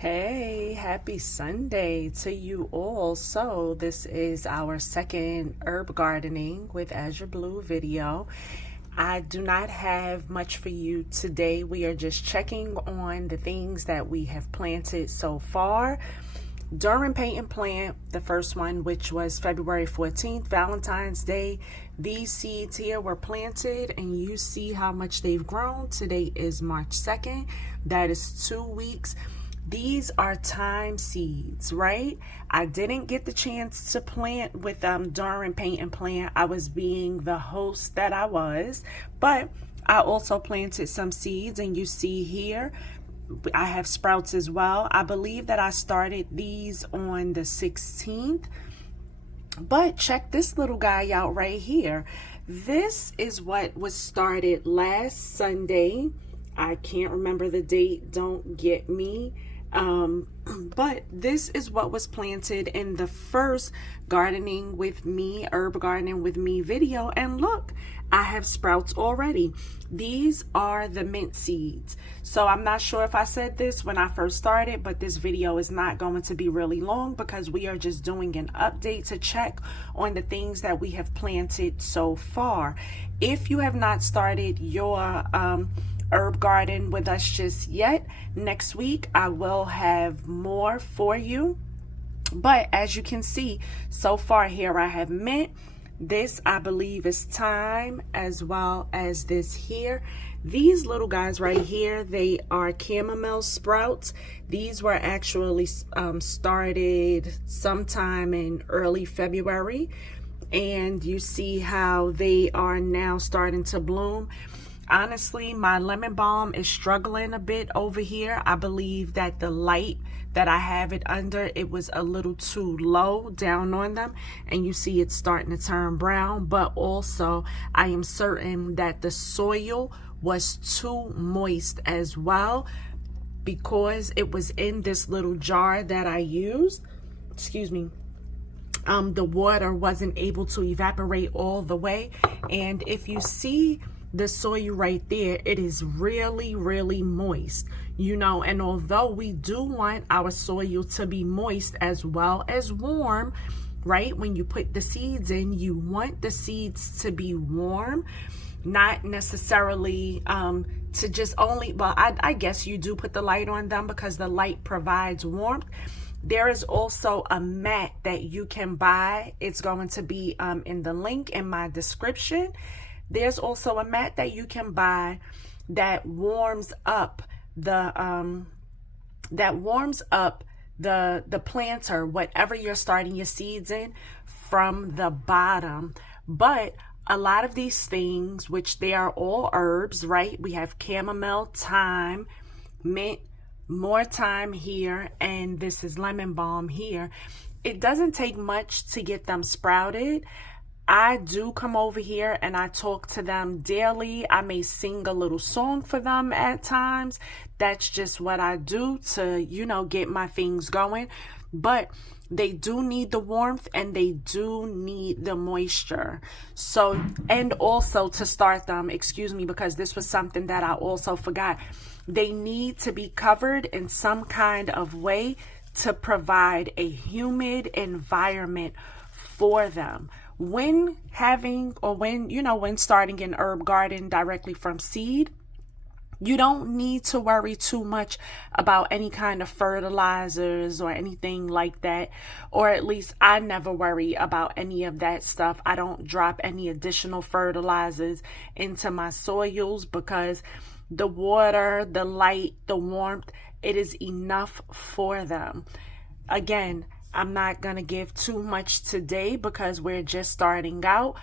Hey, happy Sunday to you all. So this is our second herb gardening with Azure Blue video. I do not have much for you today. We are just checking on the things that we have planted so far. During paint and plant, the first one, which was February 14th, Valentine's Day, these seeds here were planted and you see how much they've grown. Today is March 2nd. That is 2 weeks. These are thyme seeds, right? I didn't get the chance to plant with them during paint and plant. I was being the host that I was, but I also planted some seeds, and you see here I have sprouts as well. I believe that I started these on the 16th, but check this little guy out right here. This is what was started last Sunday. I can't remember the date, don't get me. But this is what was planted in the first gardening with me, herb gardening with me video, and look, I have sprouts already. These are the mint seeds. So I'm not sure if I said this when I first started, but this video is not going to be really long because we are just doing an update to check on the things that we have planted so far. If you have not started your herb garden with us just yet, next week I will have more for you. But as you can see, so far here I have mint. This I believe is thyme, as well as this here. These little guys right here, they are chamomile sprouts. These were actually started sometime in early February, and you see how they are now starting to bloom. Honestly, my lemon balm is struggling a bit over here. I believe that the light that I have it under, it was a little too low down on them, and you see it's starting to turn brown. But also I am certain that the soil was too moist as well, because it was in this little jar that I used. Excuse me. The water wasn't able to evaporate all the way, and if you see the soil right there, it is really moist, you know. And although we do want our soil to be moist as well as warm, right? When you put the seeds in, you want the seeds to be warm, not necessarily to just only, well, I guess you do put the light on them because the light provides warmth. There is also a mat that you can buy. It's going to be in the link in my description. There's also a mat that you can buy that warms up the planter, whatever you're starting your seeds in, from the bottom. But a lot of these things, which they are all herbs, right? We have chamomile, thyme, mint, more thyme here, and this is lemon balm here. It doesn't take much to get them sprouted. I do come over here and I talk to them daily. I may sing a little song for them at times. That's just what I do to, you know, get my things going. But they do need the warmth and they do need the moisture. So, and also to start them, excuse me, because this was something that I also forgot. They need to be covered in some kind of way to provide a humid environment for them. When having, or when, you know, when starting an herb garden directly from seed, you don't need to worry too much about any kind of fertilizers or anything like that. Or at least I never worry about any of that stuff. I don't drop any additional fertilizers into my soils because the water, the light, the warmth, it is enough for them. Again, I'm not going to give too much today because we're just starting out.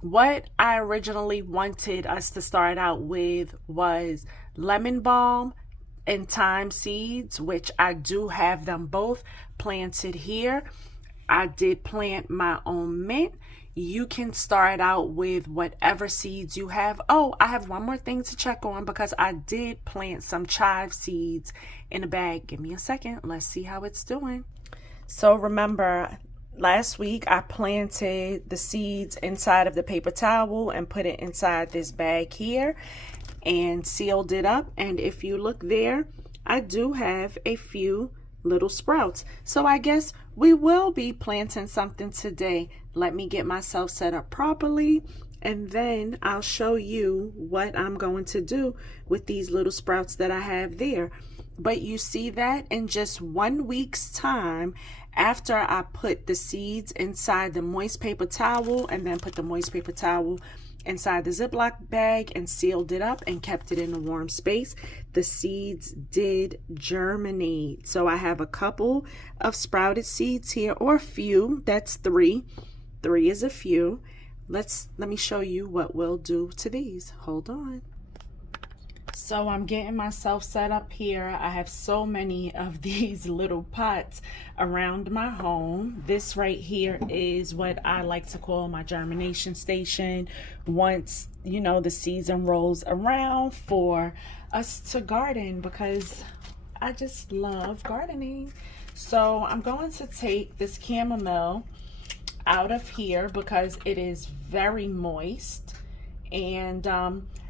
What I originally wanted us to start out with was lemon balm and thyme seeds, which I do have them both planted here. I did plant my own mint. You can start out with whatever seeds you have. Oh, I have one more thing to check on because I did plant some chives seeds in a bag. Give me a second. Let's see how it's doing. So remember, last week I planted the seeds inside of the paper towel and put it inside this bag here and sealed it up. And if you look there, I do have a few little sprouts. So I guess we will be planting something today. Let me get myself set up properly, and then I'll show you what I'm going to do with these little sprouts that I have there. But you see that in just 1 week's time, after I put the seeds inside the moist paper towel and then put the moist paper towel inside the Ziploc bag and sealed it up and kept it in a warm space, the seeds did germinate. So I have a couple of sprouted seeds here, or a few. That's 3. 3 is a few. Let me show you what we'll do to these. Hold on. So I'm getting myself set up here. I have so many of these little pots around my home. This right here is what I like to call my germination station. Once, you know, the season rolls around for us to garden, because I just love gardening. So I'm going to take this chamomile out of here because it is very moist, and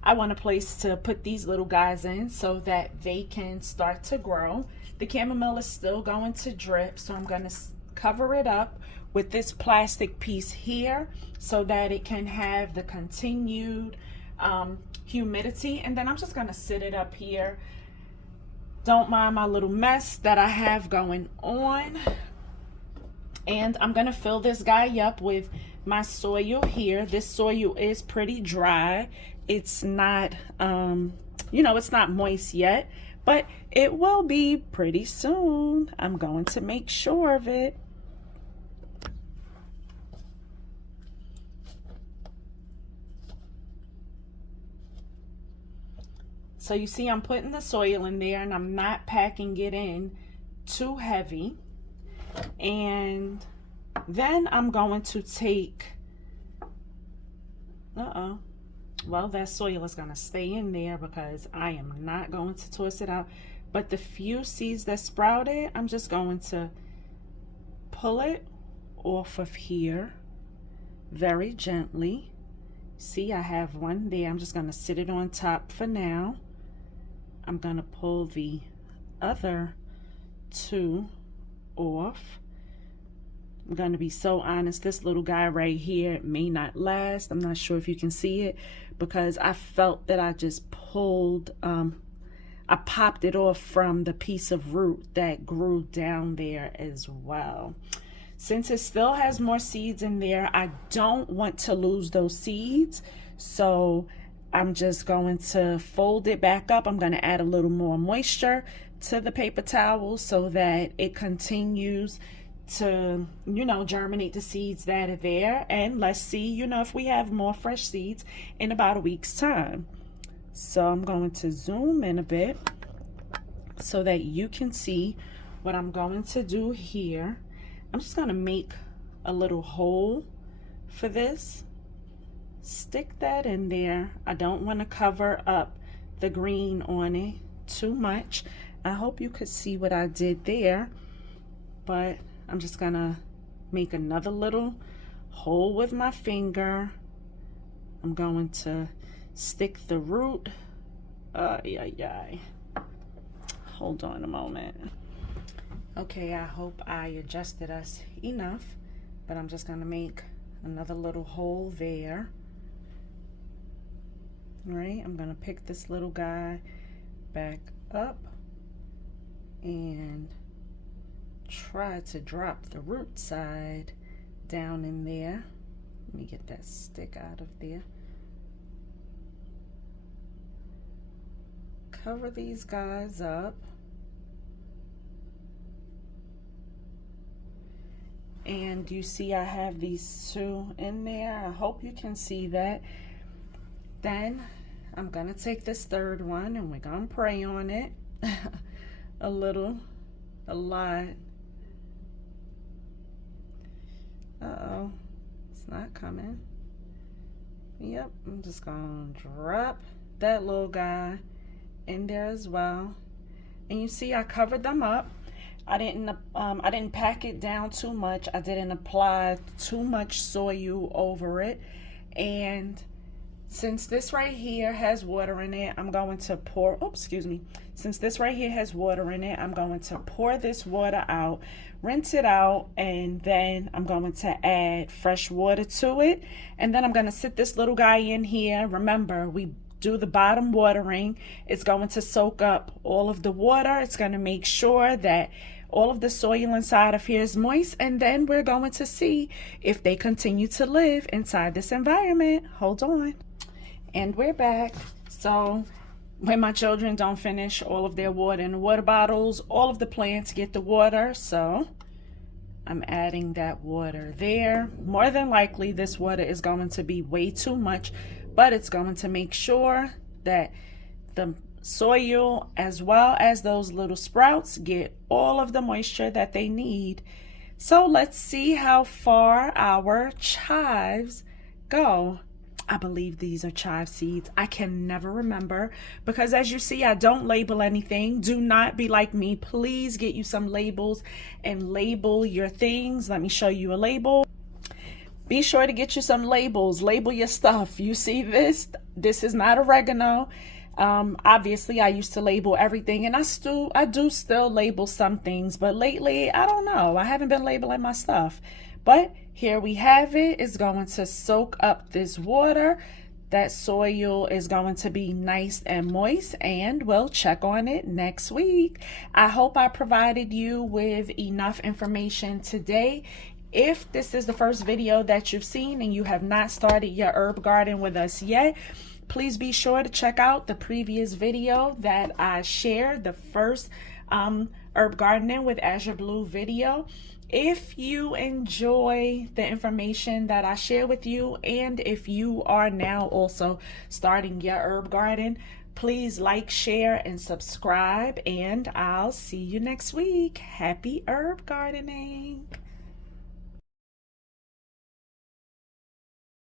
I want a place to put these little guys in so that they can start to grow. The chamomile is still going to drip, so I'm going to cover it up with this plastic piece here so that it can have the continued humidity, and then I'm just going to sit it up here. Don't mind my little mess that I have going on. And I'm going to fill this guy up with my soil here. This soil is pretty dry. It's not, you know, it's not moist yet, but it will be pretty soon. I'm going to make sure of it. So you see, I'm putting the soil in there and I'm not packing it in too heavy. And then I'm going to take, well, that soil is going to stay in there because I am not going to toss it out. But the few seeds that sprouted, I'm just going to pull it off of here very gently. See, I have one there. I'm just going to sit it on top for now. I'm going to pull the other 2 off. I'm going to be so honest, this little guy right here may not last. I'm not sure if you can see it because I felt that I just pulled, I popped it off from the piece of root that grew down there as well. Since it still has more seeds in there, I don't want to lose those seeds. So I'm just going to fold it back up. I'm going to add a little more moisture to the paper towel so that it continues to, you know, germinate the seeds that are there. And let's see, you know, if we have more fresh seeds in about a week's time. So I'm going to zoom in a bit so that you can see what I'm going to do here. I'm just going to make a little hole for this. Stick that in there. I don't want to cover up the green on it too much. I hope you could see what I did there, but I'm just gonna make another little hole with my finger. I'm going to stick the root. Hold on a moment. Okay, I hope I adjusted us enough, but I'm just gonna make another little hole there. All right, I'm gonna pick this little guy back up and try to drop the root side down in there. Let me get that stick out of there. Cover these guys up. And you see I have these 2 in there. I hope you can see that. Then I'm gonna take this 3rd one and we're gonna pray on it a lot. Uh-oh, it's not coming. Yep, I'm just gonna drop that little guy in there as well. And you see I covered them up. I didn't pack it down too much. I didn't apply too much soil over it. And Since this right here has water in it, I'm going to pour, oh, excuse me. Since this right here has water in it, I'm going to pour this water out, rinse it out, and then I'm going to add fresh water to it. And then I'm going to sit this little guy in here. Remember, we do the bottom watering. It's going to soak up all of the water. It's going to make sure that all of the soil inside of here is moist, and then we're going to see if they continue to live inside this environment. Hold on. And we're back. So when my children don't finish all of their water in the water bottles, all of the plants get the water. So I'm adding that water there. More than likely, this water is going to be way too much, but it's going to make sure that the soil as well as those little sprouts get all of the moisture that they need. So let's see how far our chives go. I believe these are chive seeds. I can never remember because, as you see, I don't label anything. Do not be like me. Please get you some labels and label your things. Let me show you a label. Be sure to get you some labels. Label your stuff. You see this? This is not oregano. Obviously, I used to label everything, and I do still label some things, but lately, I don't know. I haven't been labeling my stuff. But here we have it. It's going to soak up this water. That soil is going to be nice and moist, and we'll check on it next week. I hope I provided you with enough information today. If this is the first video that you've seen and you have not started your herb garden with us yet, please be sure to check out the previous video that I shared, the first herb gardening with Azure Blue video. If you enjoy the information that I share with you, and if you are now also starting your herb garden, please like, share, and subscribe, and I'll see you next week. Happy herb gardening.